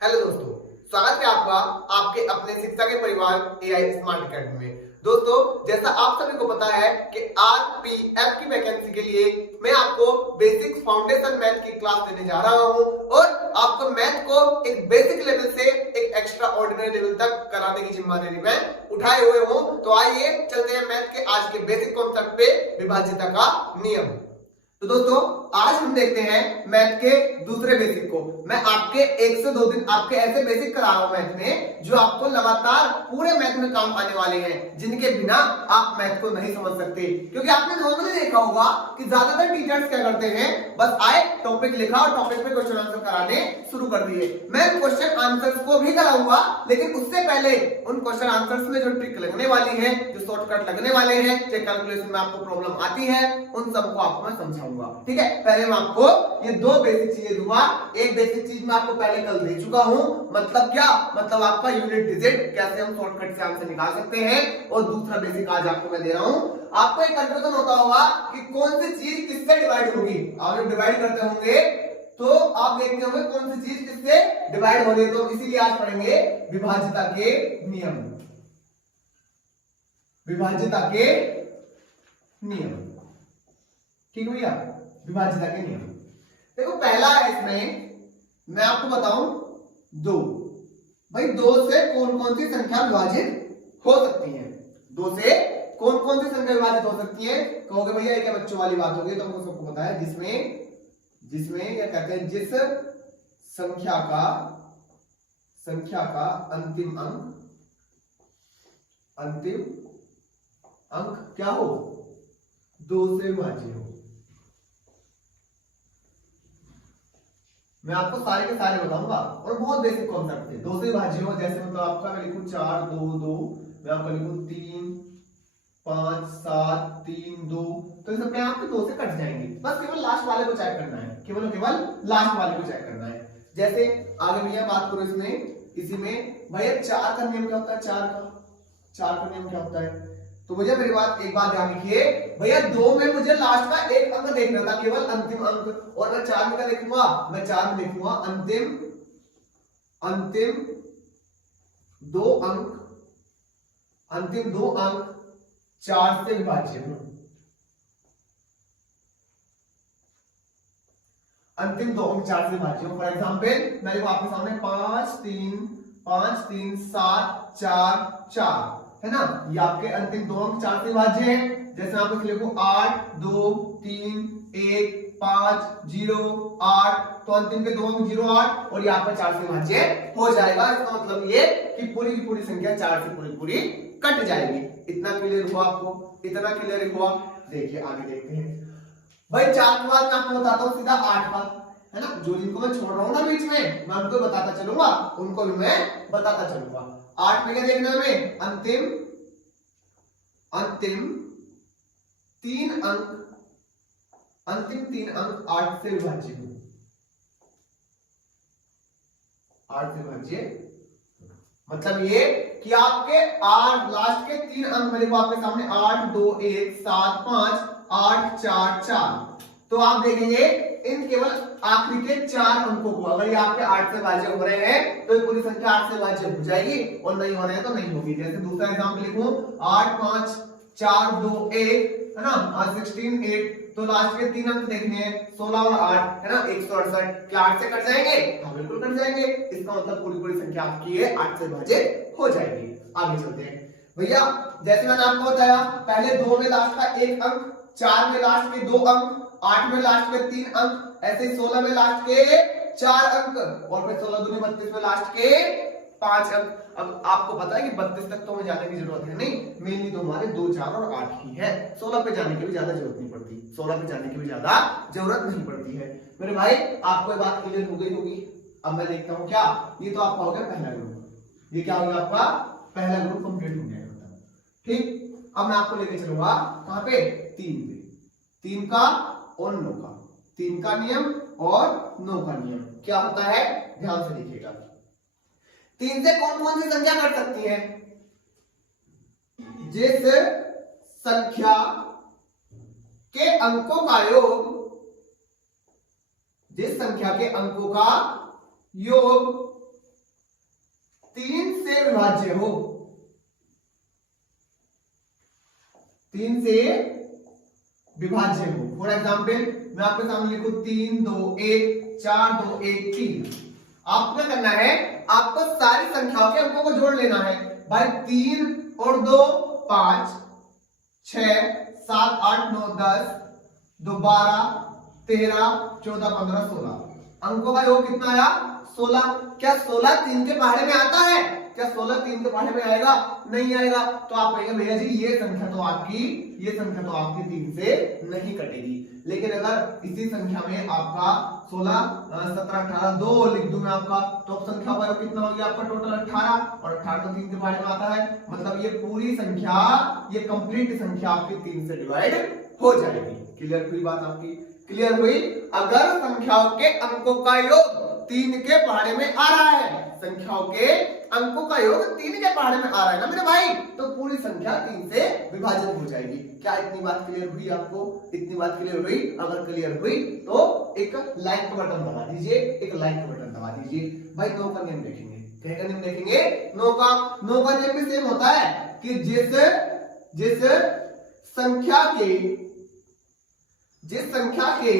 Hello दोस्तों, स्वागत है आपका आपके अपने शिक्षा के परिवार एआई स्मार्ट अकेडमी में। दोस्तों, जैसा आप सभी को पता है कि आरपीएफ की वैकेंसी के लिए मैं आपको बेसिक फाउंडेशन मैथ की क्लास देने जा रहा हूं और आपको मैथ को एक बेसिक लेवल से एक एक्स्ट्रा ऑर्डिनरी लेवल तक कराने की जिम्मेदारी मैं उठाए हुए हूं। तो आइए चलते हैं मैथ के आज के बेसिक कॉन्सेप्ट पे, विभाज्यता का नियम। तो दोस्तों, आज हम देखते हैं मैथ के दूसरे बेसिक को। मैं आपके 1 से 2 दिन आपके ऐसे बेसिक करा रहा हूं मैथ में जो आपको लगातार पूरे मैथ में काम आने वाले हैं, जिनके बिना आप मैथ को नहीं समझ सकते। क्योंकि आपने नॉर्मली देखा होगा कि ज्यादातर टीचर्स क्या करते हैं, बस आए टॉपिक लिखा और टॉपिक पे क्वेश्चन आंसर कराने शुरू कर दिए। मैं क्वेश्चन आंसर्स को भी कराऊंगा, लेकिन उससे पहले उन क्वेश्चन आंसर्स में जो ट्रिक लगने वाली है, जो शॉर्टकट लगने वाले हैं, जो कैलकुलेशन में आपको प्रॉब्लम आती है, उन सबको आपको मैं समझाऊंगा। ठीक है, पहले मैं आपको ये 2 बेसिक चीजें दूंगा। एक बेसिक चीज मैं आपको पहले कल दे चुका हूं, मतलब क्या, मतलब आपका यूनिट डिजिट कैसे हम शॉर्टकट से आंसर निकाल सकते हैं। और दूसरा बेसिक आज आपको मैं दे रहा हूं। आपको एक कंफ्यूजन होता होगा कि कौन सी चीज किससे डिवाइड होगी। आप जब डिवाइड करते होंगे तो आप देखते होंगे कौन सी चीज किससे डिवाइड हो रही है। तो इसीलिए आज पढ़ेंगे विभाज्यता के नियम। विभाज्यता के नियम, ठीक है भैया, विभाज्यता के नियम। देखो, पहला है इसमें, मैं आपको बताऊं 2। भाई 2 से कौन कौन सी संख्या विभाजित हो सकती है। 2 से कौन कौन सी संख्या विभाजित हो सकती है। कहोगे भैया ये क्या बच्चों वाली बात होगी, तो हमको सबको पता है। जिसमें क्या कहते हैं, जिस संख्या का अंतिम अंक क्या हो, 2 से विभाज्य हो। मैं आपको सारे के सारे बताऊंगा और बहुत बेसिक कॉन्सेप्ट है। 2 से विभाज्य हो, जैसे मतलब आपका मैं लिखूं 4 2 2, मैं आपका लिखूं 3 5 7 3 2, तो इस अपने आप 2 से कट जाएंगे। बस केवल लास्ट वाले को चेक करना है, केवल लास्ट वाले को चेक करना है। जैसे आगे भैया बात करो इसी में भैया 4 का नियम क्या होता है। 4 का नियम क्या होता है। तो भैया मेरी बात एक बात ध्यान रखिए, भैया 2 में मुझे लास्ट का एक अंक देखना था, केवल अंतिम अंक। और मैं 4 में क्या लिखूंगा, मैं 4 में लिखूंगा अंतिम 2 अंक, अंतिम 2 अंक 4 से विभाज्य हूं। अंतिम 2 अंक 4 से विभाज्य हूं। फॉर एग्जाम्पल मैं लिखूं आपके सामने 5 3 7 4 4, है ना। ये आपके अंतिम 2 अंक 4 से विभाज्य है। जैसे आप लिख लिखो 8 2 3 1 5 0 8, तो अंतिम के 2 अंक 0 8 और यहाँ पर 4 से विभाज्य हो जाएगा। इसका मतलब ये कि पूरी की पूरी संख्या 4 से पूरी कट जाएगी। इतना क्लियर हुआ आपको, इतना क्लियर हुआ। देखिए आगे देखते हैं भाई। 4 के बाद मैं आपको बताता हूँ सीधा 8 का, है ना। जो जिनको मैं छोड़ रहा हूँ ना बीच में, मैं उनको बताता चलूंगा, उनको भी मैं बताता चलूंगा। 8 में क्या देखना है हमें, अंतिम 3 अंक 8 से विभाज्य हो। 8 से विभाज्य मतलब ये कि आपके 8 लास्ट के 3 अंक में लिखो आपके सामने 8 2 1 7 5 8 4 4। तो आप देखेंगे इन केवल आखिरी के 4 अंकों को, अगर ये आपके 8 से विभाज्य हो रहे हैं तो ये पूरी संख्या 8 से विभाज्य हो जाएगी, और नहीं हो रहे हैं तो नहीं होगी। जैसे दूसरा एग्जांपल लिखूं 8 5 4 2 1, है ना, 16 8, तो लास्ट के 3 अंक देखने हैं 16 और 8, है ना, 168। क्या 8 से कट जाएंगे? हाँ बिल्कुल कट जाएंगे। इसका मतलब पूरी संख्या आपकी है 8 से विभाज्य हो जाएगी। आगे चलते हैं भैया। जैसे मैंने आपको बताया, पहले 2 में लास्ट का 1 अंक, 4 में लास्ट के 2 अंक, 8 में लास्ट के 3 अंक, ऐसे 16 में लास्ट के 4 अंक, और फिर 16 दूनी 32 में लास्ट के 5 अंक। अब आपको पता है कि 32 तक तो हमें जाने की जरूरत है नहीं, मेनली तो हमारे 2 4 और 8 ही है। 16 पे जाने की भी ज्यादा जरूरत नहीं पड़ती, 16 पे जाने की भी ज्यादा जरूरत नहीं पड़ती है। मेरे भाई आपको ये बात क्लियर हो गई होगी। अब मैं देखता हूं क्या, ये तो आपका हो गया पहला ग्रुप। ये क्या हो गया आपका पहला ग्रुप कंप्लीट हो गया। ठीक, अब मैं आपको लेके चलूंगा कहां पे, 3 पे। 3 का और 9 का, 3 का नियम और 9 का नियम क्या होता है, ध्यान से देखिएगा। 3 से कौन कौन सी संख्या कट सकती है। जिस संख्या के अंकों का योग, जिस संख्या के अंकों का योग 3 से विभाज्य हो, 3 से विभाज्य हो। फॉर एग्जाम्पल मैं आपके सामने लिखूं 3 2 1 4 2 1 3। आपको क्या करना है, आपको सारी संख्याओं के अंकों को जोड़ लेना है भाई। 3 और 2 5 6 7 8 9 10 2 12 13 14 15 16 अंकों का योग कितना आया 16। क्या 16 3 के पहाड़े में आता है? क्या 16 3 के पहाड़े में आएगा? नहीं आएगा। तो आप कहेंगे भैया जी ये संख्या तो आपकी 3 से नहीं कटेगी। लेकिन अगर इसी संख्या में आपका 16 17 18 2 लिख दूं मैं आपका, तो संख्या का योग कितना हो गया आपका टोटल 18, और 18 तो 3 के पहाड़े में आता है। मतलब ये पूरी संख्या, ये कंप्लीट संख्या आपकी 3 से डिवाइड हो जाएगी। क्लियर हुई बात आपकी? क्लियर हुई? अगर संख्याओं के अंकों का योग 3 के पहाड़े में आ रहा है, संख्याओं के अंकों का योग 3 के पहाड़े में आ रहा है ना मेरे भाई, तो पूरी संख्या 3 से विभाजित हो जाएगी। क्या इतनी बात क्लियर हुई आपको? इतनी बात क्लियर हुई? अगर क्लियर हुई तो एक लाइक का बटन दबा दीजिए, एक लाइक का बटन दबा दीजिए। भाई 9 का नियम देखेंगे, क्या का नियम देखेंगे? 9 का नियम भी सेम होता है कि जिस संख्या के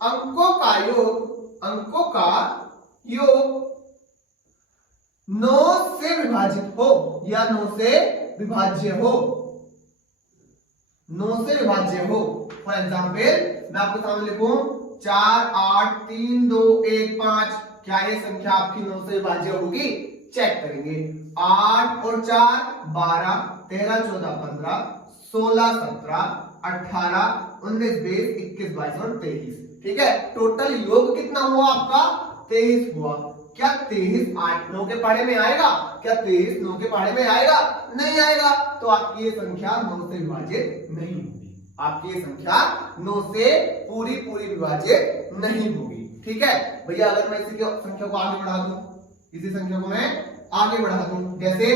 अंकों का योग 9 से विभाजित हो या 9 से विभाज्य हो, 9 से विभाज्य हो। फॉर एग्जाम्पल मैं आपके सामने लिखूं 4 8 3 2 1 5। क्या ये संख्या आपकी 9 से विभाज्य होगी? चेक करेंगे। 8 और 4 12 13 14 15 16 17 18 19 20 21 22 और 23। ठीक है, टोटल योग कितना हुआ आपका? 23 हुआ। क्या 23 8 9 के पहाड़े में आएगा? क्या 23 9 के पहाड़े में आएगा? नहीं आएगा। तो आपकी ये संख्या 9 से विभाजित नहीं होगी। आपकी ये संख्या 9 से पूरी विभाजित नहीं होगी। ठीक है भैया, अगर मैं इसी संख्या को आगे बढ़ा दूं, इसी संख्या को मैं आगे बढ़ा दूं, जैसे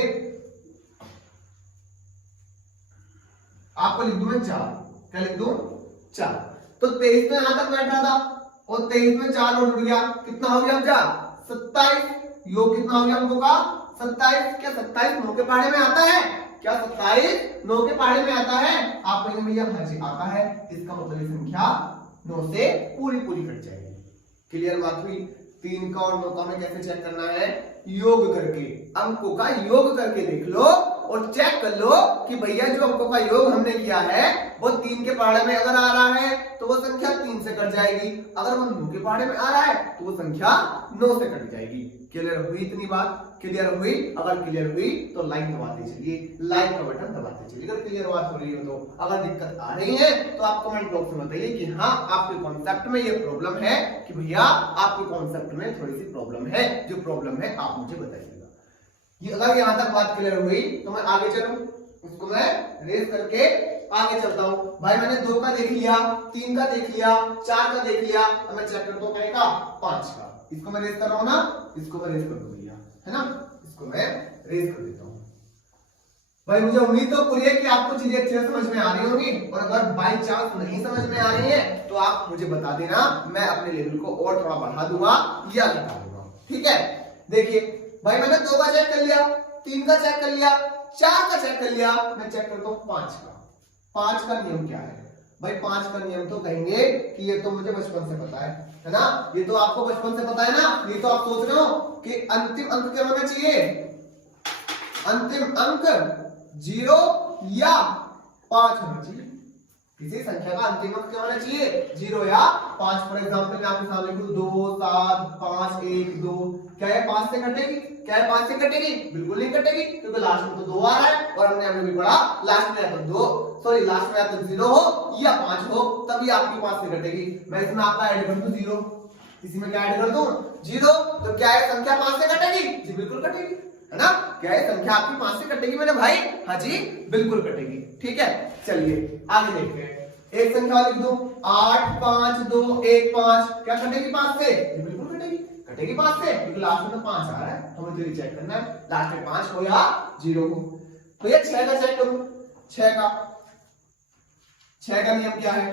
आपको लिख दूं मैं 4। क्या लिख दूं? 4। तो 23 में यहां तक बैठ रहा था और 23 में 4 और जुड़ गया, कितना हो गया? 27। योग कितना हो गया हमको का? 27। क्या 27 9 के पहाड़े में आता है? क्या 27 9 के पहाड़े में आता है? आप कहेंगे भैया हाँ जी आता है। इसका मतलब ये संख्या 9 से पूरी कट जाएगी। क्लियर बात हुई? 3 का और 9 का में कैसे चेक करना है? योग करके, अंकों का योग करके देख लो और चेक कर लो कि भैया जो अंकों का योग हमने किया है वो 3 के पहाड़े में अगर आ रहा है तो वो संख्या 3 से कट जाएगी, अगर वो 9 के पहाड़े में आ रहा है तो वो संख्या 9 से कट जाएगी। क्लियर हुई इतनी बात? क्लियर हुई? अगर क्लियर हुई तो लाइक दबाते चलिए, लाइक का बटन दबाते चलिए अगर क्लियर बात हो रही हो तो। अगर दिक्कत आ रही है तो आप कमेंट बॉक्स में बताइए कि हाँ आपके कॉन्सेप्ट में ये प्रॉब्लम है, कि भैया आपके कॉन्सेप्ट में थोड़ी सी प्रॉब्लम है। जो प्रॉब्लम है आप मुझे बताइएगा। ये अगर यहां तक बात क्लियर हुई तो मैं आगे चलूं, उसको मैं रेस करके आगे चलता हूं। भाई मैंने 2 का देख लिया, 3 का देख लिया, 4 का देख लिया, अब मैं चेक करता हूं क्या का? 5 का। इसको मैं रेस कर रहा हूं ना, इसको मैं रेस कर दूं भैया, है ना, इसको मैं रेस कर देता हूं। भाई मुझे उम्मीद तो पूरी है कि आपको चीजें अच्छे से समझ में आ रही होंगी, और अगर बाय चांस नहीं समझ में आ रही है तो आप मुझे बता देना, मैं अपने लेवल को और थोड़ा बढ़ा दूंगा या घटा दूंगा। ठीक है, देखिए भाई मैंने 2 का चेक कर लिया, 3 का चेक कर लिया, 4 का चेक कर लिया, मैं चेक करता हूं 5 का। 5 का नियम क्या है? भाई 5 का नियम तो कहेंगे कि ये तो मुझे बचपन से पता है ना, ये तो आपको बचपन से पता है ना। ये तो आप सोच रहे हो कि अंतिम अंक क्या होना चाहिए? अंतिम अंक 0 या 5 होना चाहिए। किसी संख्या का अंतिम अंक क्या होना चाहिए? 0 या 5। फॉर एग्जांपल मैं आपके सामने लिखूं 2 7 5 1 2। क्या ये 5 से कटेगी? क्या ये 5 से कटेगी? बिल्कुल नहीं कटेगी, क्योंकि लास्ट में तो 2 आ रहा है और हमने भी पढ़ा लास्ट में या तो 2 सॉरी लास्ट में या तो 0 हो या 5 हो, तभी आपकी 5 से कटेगी। मैं इसमें आपका ऐड कर दूं 0, इसी में क्या ऐड कर दूं 0, तो क्या ये संख्या 5 से कटेगी? जी बिल्कुल कटेगी, है ना। क्या ये संख्या आपकी 5 से कटेगी मेरे भाई? हाँ जी बिल्कुल कटेगी। ठीक है, चलिए आगे देखते हैं। एक संख्या लिख दूं 8 5 2 1 5। क्या कटेगी 5 से? बिल्कुल कटेगी, कटेगी 5 से, क्योंकि लास्ट में तो 5 आ रहा है, तो मुझे चेक करना है लास्ट में 5 हो या 0 हो। तो ये 6 का चेक करूं, 6 का नियम क्या है?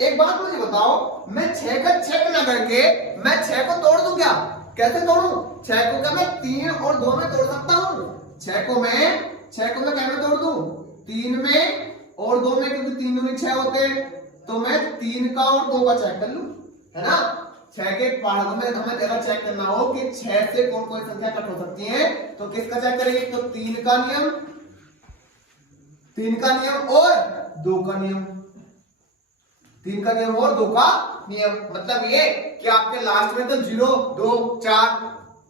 एक बात मुझे बताओ, मैं 6 का चेक ना करके मैं 6 को तोड़ दूं क्या? कैसे तोड़ू? 6 को क्या मैं 3 और 2 में तोड़ सकता हूँ? 6 को मैं क्या में तोड़ दूं? 3 में और 2 में, क्योंकि 3 दूनी 6 होते हैं, तो मैं 3 का और 2 का चेक कर लूं, है ना। 6 के पार्ट में हमें अगर चेक करना हो कि 6 से कौन कौन सी संख्या कट हो सकती है, तो किसका चेक करेंगे? तो 3 का नियम और 2 का नियम, 3 का नियम और 2 का नियम। मतलब ये कि आपके लास्ट में तो 0, 2, 4,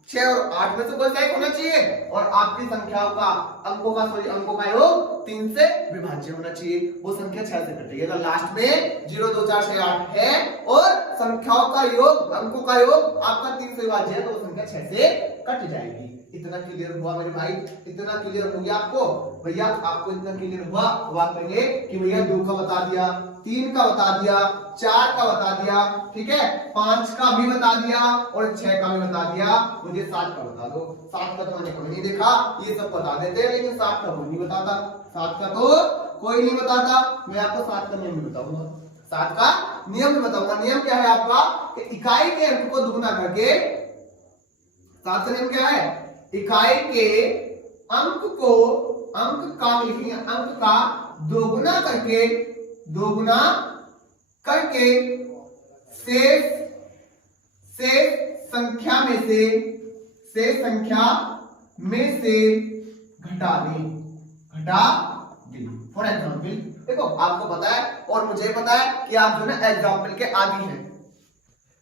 6 और 8 में से कोई सा एक होना चाहिए, और आपकी संख्याओं का अंकों का योग 3 से विभाज्य होना चाहिए। वो संख्या 6 से कटेगी। अगर लास्ट में 0, 2, 4, 6, 8 है और संख्याओं का योग, अंकों का योग आपका 3 से विभाज्य है, तो वो संख्या 6 से कट जाएगी। इतना क्लियर हुआ मेरे भाई? इतना क्लियर हो गया आपको? भैया आपको इतना क्लियर हुआ? बात करेंगे कि भैया 2 का बता दिया, 3 का बता दिया, 4 का बता दिया, ठीक है, 5 का भी बता दिया और 6 का भी बता दिया। मुझे 7 का बता दो। 7 का तो मैंने कभी नहीं देखा, ये सब बता देते हैं, लेकिन 7 का कोई नहीं बताता। 7 का तो कोई नहीं बताता। मैं आपको 7 का नियम भी बताऊंगा। 7 का नियम भी बताऊंगा। नियम क्या है आपका? कि इकाई के अंक को दुगुना करके, 7 का नियम क्या है? इकाई के अंक का दोगुना करके शेष संख्या में से घटा दें। फॉर एग्जाम्पल, देखो आपको पता है और मुझे पता है कि आप जो ना एग्जाम्पल के आदी हैं।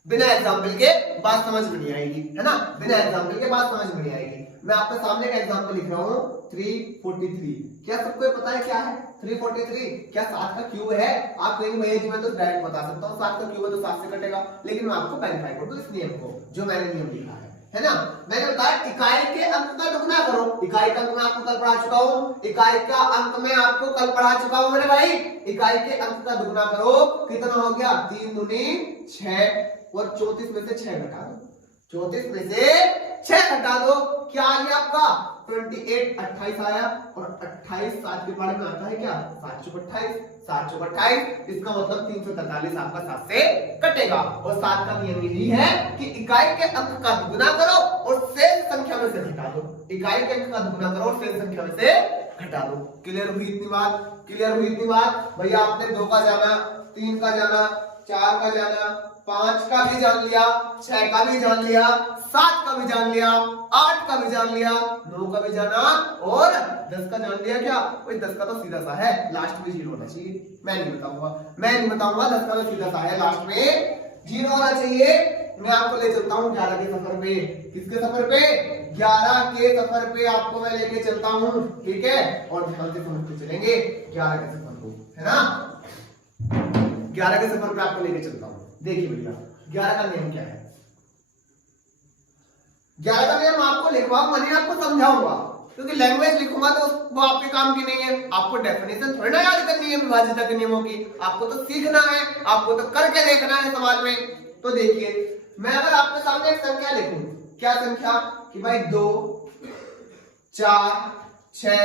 बिना एग्जाम्पल के बात समझ में नहीं आएगी, है ना। बिना एग्जाम्पल के बात समझ में नहीं आएगी। मैं आपके सामने का एग्जाम्पल लिख रहा हूँ 343। क्या सबको पता है क्या है 343? क्या 7 का क्यूब है? आप कहेंगे भैया जी मैं तो डायरेक्ट बता सकता हूँ, 7 का क्यूब है तो 7 से कटेगा, लेकिन मैं आपको वेरीफाई कर दूं इस नियम को, जो मैंने नियम लिखा है ना। मैंने बताया इकाई के अंक का दुगुना करो। इकाई का अंक मैं आपको कल पढ़ा चुका हूँ। इकाई का अंक मैं आपको कल पढ़ा चुका हूँ मेरे भाई। इकाई के अंक का दुगुना करो, कितना हो गया? 3 दूनी 6 और 34 में से 6 घटा दो। 34 में से 6 घटा दो, क्या आ गया आपका? 28, 28 आया। और 28 7 के बारे में आता है क्या? 7 चौक 28, 7 चौक 28। इसका मतलब 343 आपका 7 से कटेगा। और 7 का नियम यही है कि इकाई के अंक का दुगुना करो और शेष संख्या में से घटा दो। इकाई के अंक का दुगुना करो और शेष संख्या में से घटा दो। क्लियर हुई इतनी बात? क्लियर हुई इतनी बात? भैया आपने 2 का जाना, 3 का जाना, 4 का जाना, 5 का भी जान लिया, 6 का भी जान लिया, 7 का भी जान लिया, 8 का भी जान लिया, 9 का भी जाना और 10 का जान लिया। क्या? कोई 10 का तो सीधा सा है, लास्ट में 0 होना चाहिए। मैं नहीं बताऊंगा 10 का तो सीधा सा है, लास्ट में 0 होना चाहिए। मैं आपको ले चलता हूँ 11 के सफर पे। किसके सफर पे? 11 के सफर पे आपको मैं लेके चलता हूँ, ठीक है। और ध्यान से समझते चलेंगे 11 के सफर को, है ना। 11 के सफर पे आपको लेके चलता हूँ। देखिए भैया 11 का नियम क्या है? 11 का नियम आपको लिखवाऊंगा नहीं, आपको समझाऊंगा, क्योंकि लैंग्वेज लिखूंगा तो वो आपके काम की नहीं है। आपको डेफिनेशन थोड़ी ना याद करनी है विभाज्यता के नियमों की, आपको तो सीखना है, आपको तो करके देखना है सवाल में। तो देखिए मैं अगर आपके सामने एक संख्या लिखूं, क्या संख्या? कि भाई 2, 4, 6,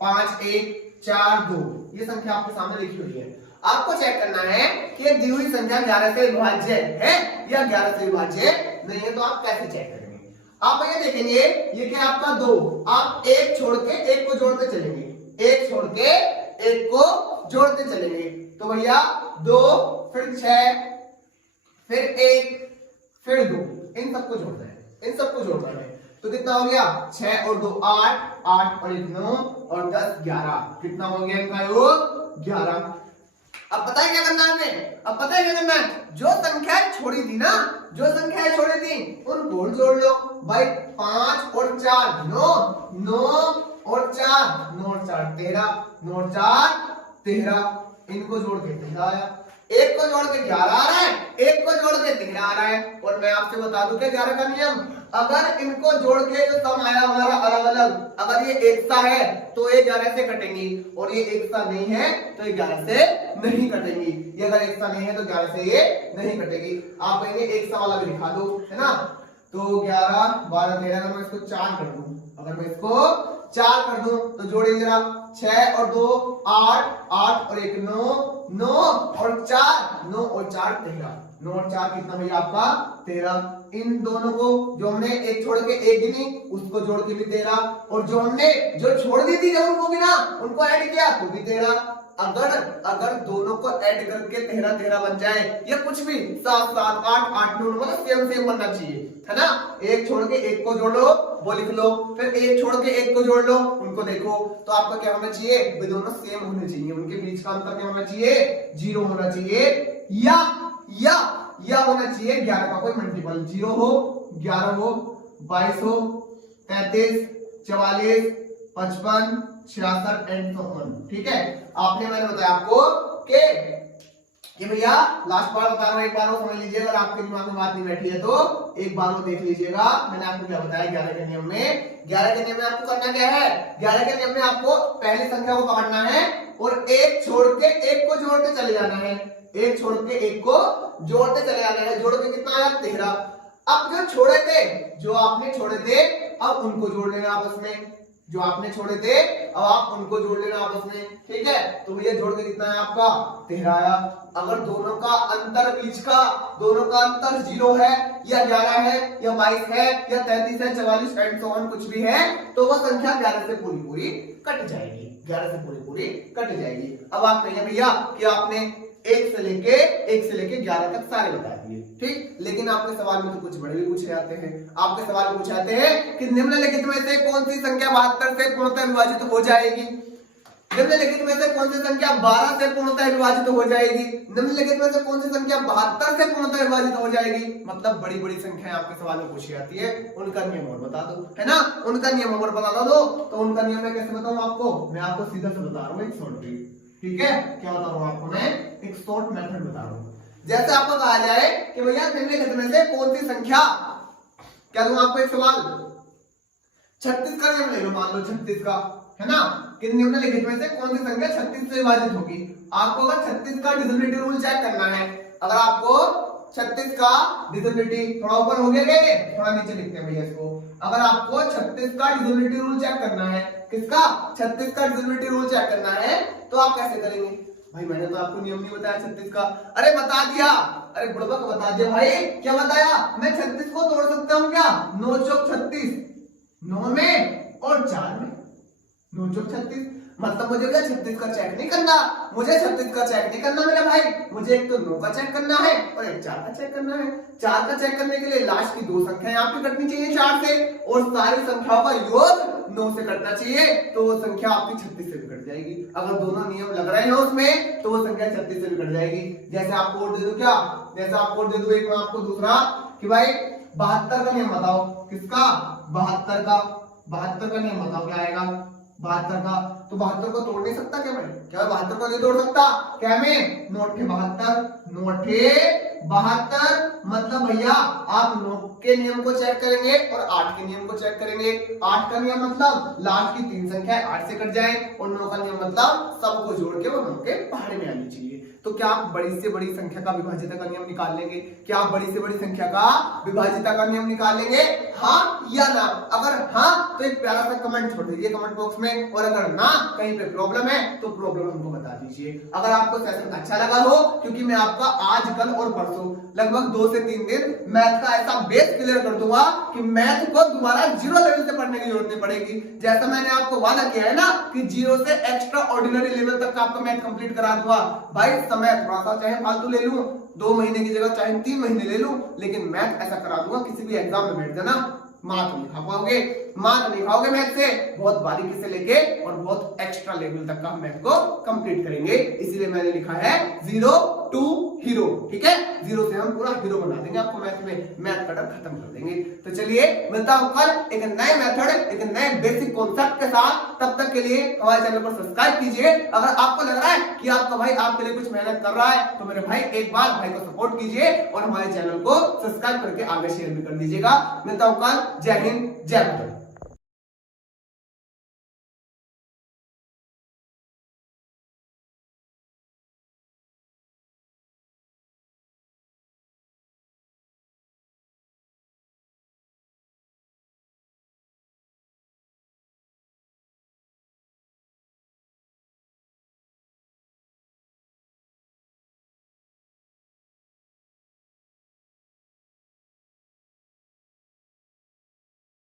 5, 1, 4, 2, ये संख्या आपके सामने लिखी हुई है। आपको चेक करना है कि ये दी हुई संख्या 11 से विभाज्य है या 11 से विभाज्य नहीं है। तो आप कैसे चेक करेंगे? आप ये देखेंगे ये क्या आपका 2, आप 1 छोड़ के 1 को जोड़ते चलेंगे, 1 छोड़ के 1 को जोड़ते चलेंगे। तो भैया 2, फिर 6, फिर 1, फिर 2, इन सबको जोड़ना है। तो कितना हो गया? 6 और 2 8, 8 और 1 9 और 10 11। कितना हो गया इनका योग? 11। अब पता है क्या करना है हमें? अब पता है क्या करना है? जो संख्याएं छोड़ी थी ना, उनको जोड़ लो भाई। 5 और 4 9, 9 और 4 9 और 4 13, 9 और 4 13। इनको जोड़ के 13 आया। 1 को जोड़ के 11 आ रहा है, 1 को जोड़ के 13 आ रहा है। और मैं आपसे बता दूं कि 11 का नियम, अगर इनको जोड़ के जो सम आया हमारा अलग अलग, अगर ये एक सा है तो ये 11 से कटेंगी, और ये एक सा नहीं है तो ये 11 से नहीं कटेंगी। ये अगर एक सा नहीं है तो 11 से ये नहीं कटेगी। आप इन्हें एक सा वाला भी दिखा दो, है ना। तो 11 12 13, अगर मैं इसको 4 कर दूं, अगर मैं इसको 4 कर दूं तो जोड़िए जरा। 6 और 2 8, 8 और 1 9, 9 और 4 9 और 4 13। 9 और 4 कितना भैया आपका 13। इन दोनों को जो हमने एक छोड़ के एक गिनी उसको जोड़ के भी 13, और जो हमने जो छोड़ दी थी जब उनको गिना उनको ऐड किया तो भी 13। अगर दोनों को ऐड करके 13 13 बन जाए या कुछ भी 7 7 8 8 9 मतलब सेम बनना चाहिए, है ना। एक छोड़ के एक को जोड़ लो वो लिख लो, फिर एक छोड़ के एक को जोड़ लो उनको देखो, तो आपका क्या होना चाहिए, वे दोनों सेम होने चाहिए, उनके बीच का अंतर क्या होना चाहिए, 0 होना चाहिए, या होना चाहिए 11 का कोई मल्टीपल, 0 हो, 11 हो, 22 हो, 33, 44, 55, 66 एंड so on। ठीक है, आपने मैंने बताया आपको कि भैया लास्ट बार बता रहा हूं, एक बार वो समझ लीजिए, अगर आपके दिमाग में बात नहीं बैठी है तो एक बार वो देख लीजिएगा। मैंने आपको क्या बताया 11 के नियम में, 11 के नियम में आपको करना क्या है, 11 के नियम में आपको पहली संख्या को पकड़ना है और एक छोड़ के एक को जोड़ते चले जाना है, एक छोड़ के एक को जोड़ते चले जाना है, जोड़ के कितना आया 13। अब जो छोड़े थे, जो आपने छोड़े थे अब उनको जोड़ लेना आपस में, जो आपने छोड़े थे अब आप उनको जोड़ लेना आपस में। ठीक है, तो भैया जोड़ के कितना है आपका 13 आया। अगर दोनों का अंतर बीच का, दोनों का अंतर 0 है या 11 है या 22 है या 33 है 44 एंड so on कुछ भी है, तो वह संख्या 11 से पूरी कट जाएगी, 11 से पूरी कट जाएगी। अब आप कहिए भैया कि आपने 1 से लेके 11 तक सारे बता दिए, ठीक, लेकिन आपके सवाल में तो कुछ बड़े भी पूछे जाते हैं। आपके सवाल पूछे जाते हैं कि निम्नलिखित में से कौन सी संख्या 72 से पूर्णतः विभाजित हो जाएगी, निम्नलिखित में से कौन सी संख्या 12 से पूर्णतः विभाजित हो जाएगी, निम्नलिखित में से कौन सी संख्या 72 से पूर्णतः विभाजित हो जाएगी। मतलब बड़ी बड़ी संख्याएं आपके सवाल में पूछी जाती है, उनका नियम और बता दो, है ना, उनका नियम और बता दो। तो उनका नियम मैं कैसे बताऊं आपको, मैं आपको सीधा से बता रहा हूँ, एक शॉर्ट ट्रिक। ठीक है, क्या बता रहा हूँ आपको मैं, एक शॉर्ट मेथड बता रहा हूँ। जैसे आपको कहा जाए कि भैया निम्नलिखित में से कौन सी संख्या, क्या दूं आपको एक सवाल, 36 का नियम ले लो, मान लो 36 का, है ना, कि निम्नलिखित में से कौन सी संख्या 36 से विभाजित होगी। आपको अगर 36 का डिविजिबिलिटी रूल चेक करना है, अगर आपको 36 का डिविजिबिलिटी, थोड़ा ऊपर हो गया क्या, ये थोड़ा नीचे लिखते हैं भैया इसको। अगर आपको 36 का डिविजिबिलिटी रूल चेक करना है, किसका, 36 का डिविजिबिलिटी रूल चेक करना है, तो आप कैसे करेंगे। भाई मैंने तो आपको नियम नहीं बताया 36 का, अरे बता दिया, अरे बुड़बक बता दिया भाई, क्या बताया, मैं 36 को तोड़ सकता हूँ क्या, 9 चौक 36, 9 में और 4 में, 9 चौक 36, मतलब मुझे क्या 36 का चेक नहीं करना, मुझे 36 का चेक नहीं करना मेरे भाई, मुझे एक तो 9 का चेक करना है और एक 4 का चेक करना है। 4 का चेक करने के लिए लास्ट की 2 संख्या यहाँ पे कटनी चाहिए 4 से, और सारी संख्याओं का योग 9 से कटना चाहिए, तो वो संख्या आपकी 36 से भी कट जाएगी। अगर दोनों नियम लग रहे हैं उसमें तो वो संख्या 36 से भी कट जाएगी। जैसे आपको और दे दूं क्या, जैसे आपको दे दूं एक मैं आपको दूसरा कि भाई 72 का नियम बताओ, किसका, 72 का, 72 का नियम बताओ क्या आएगा, 72 का, तो 72 को तोड़ नहीं सकता क्या भाई, क्या 72 को नहीं तोड़ सकता, क्या में 9 अट्ठे 72, 9 अट्ठे 72, मतलब भैया आप 9 के नियम को चेक करेंगे और 8 के नियम को चेक करेंगे। 8 का नियम मतलब लास्ट की 3 संख्याएं 8 से कट जाए, और 9 का नियम मतलब सबको जोड़ के वो 9 के पहाड़े में आनी चाहिए। तो क्या आप बड़ी से बड़ी संख्या का विभाजिता का नियम निकाल लेंगे, क्या आप बड़ी से बड़ी संख्या का विभाजिता का नियम निकाल लेंगे, हाँ या ना। अगर हाँ तो एक प्यारा सा कमेंट छोड़ दीजिए कमेंट बॉक्स में, और अगर ना कहीं पे प्रॉब्लम है तो प्रॉब्लम हमको बता दीजिए। अगर आपको सेशन अच्छा लगा हो, क्योंकि मैं आपका आज कल और परसों लगभग 2 से 3 दिन मैथ का ऐसा बेस क्लियर कर दूंगा कि मैथ को दोबारा 0 लेवल से पढ़ने की जरूरत नहीं पड़ेगी। जैसा मैंने आपको वादा किया है ना कि 0 से एक्स्ट्रा ऑर्डिनरी लेवल तक का आपका मैथ कंप्लीट करा दूंगा। भाई समय थोड़ा सा चाहे फालतू ले लूं, 2 महीने की जगह चाहे 3 महीने ले लूं, लेकिन मैथ ऐसा करा दूंगा किसी भी एग्जाम में बैठ जाना मार्क नहीं खा पाओगे, मार्क नहीं खाओगे मैथ से, बहुत बारीकी से लेके और बहुत एक्स्ट्रा लेवल तक का मैथ को कंप्लीट करेंगे। इसीलिए मैंने लिखा है 0 to हीरो, ठीक है, 0 से हम पूरा हीरो बना देंगे आपको मैथ में, मैथ का डर खत्म कर देंगे। तो चलिए मिलता हूं कल एक नए मेथड, एक नए बेसिक कॉन्सेप्ट के साथ। तब तक के लिए हमारे चैनल को सब्सक्राइब कीजिए। अगर आपको लग रहा है कि आपका भाई आपके लिए कुछ मेहनत कर रहा है, तो मेरे भाई एक बार भाई को सपोर्ट कीजिए और हमारे चैनल को सब्सक्राइब करके आगे शेयर भी कर दीजिएगा। मिलता हूं कल, जय हिंद जय भारत।